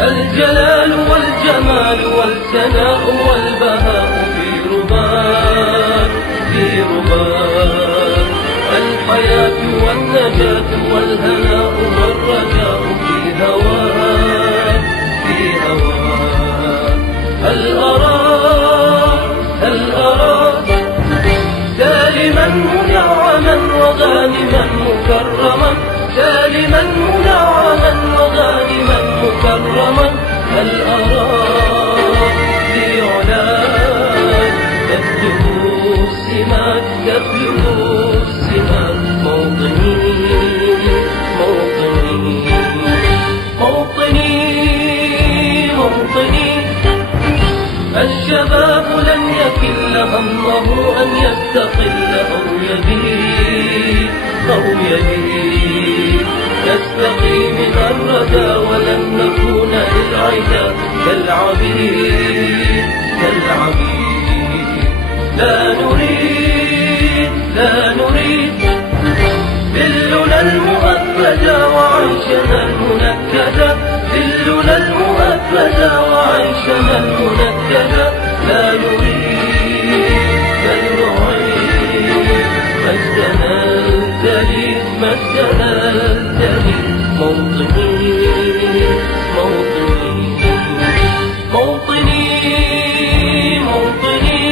الجلال والجمال والثناء والبهاء في رباك في رباك، الحياة والنجاة والهناء والرجاء في هواك في هواك. هل أراك سالما منعما وغانما مكرما، سالما منعما وغانما مكرما. هل أراك في علاك تبلغ السمات تبلغ السمات. موطني موطني موطني موطني، الشباب لن يكل همه أن يستقل أو يبيد، نستقي من الردى ولن نكون للعدا كالعبيد كالعبيد. لا نريد ذلنا المؤبدا وعيشنا المنكدا، ذلنا المؤبدا وعيشنا المنكدا. لا نريد بل نعيد مجدنا الجليل مجدنا الجليل. موطني موطني موطني موطني،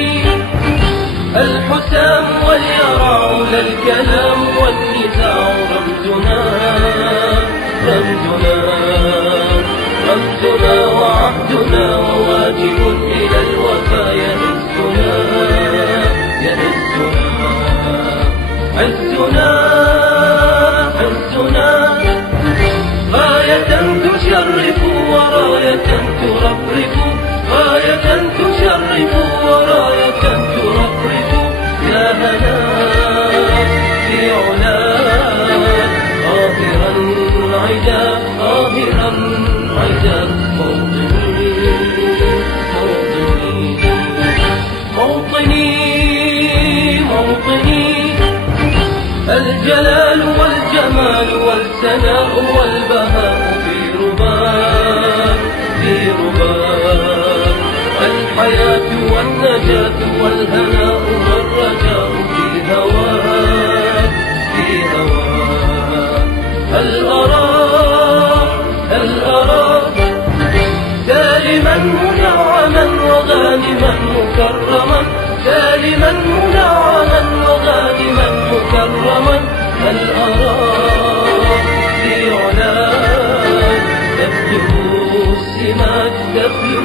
الحسام واليرع لا الكلام والنزاع رمزنا رمزنا رمزنا وعهدنا وواجب إلى الوفا يهزنا يهزنا. عزنا عزنا غاية تشرف وراية ترفرف، غاية تشرف وراية ترفرف. يا هنا في علاك ظاهرا عدا ظاهرا عدا. موطني موطني موطني موطني، الجلال والجمال والثناء والبهاء في رباك في رباك، الحياة والنجاة والهناء والرجاء في هواك في هواك. هل أراك سالما منعما وغانما مكرما، سالما منعما وغانما مكرما. هل أراك في علاك تبلغ السمات تبلغ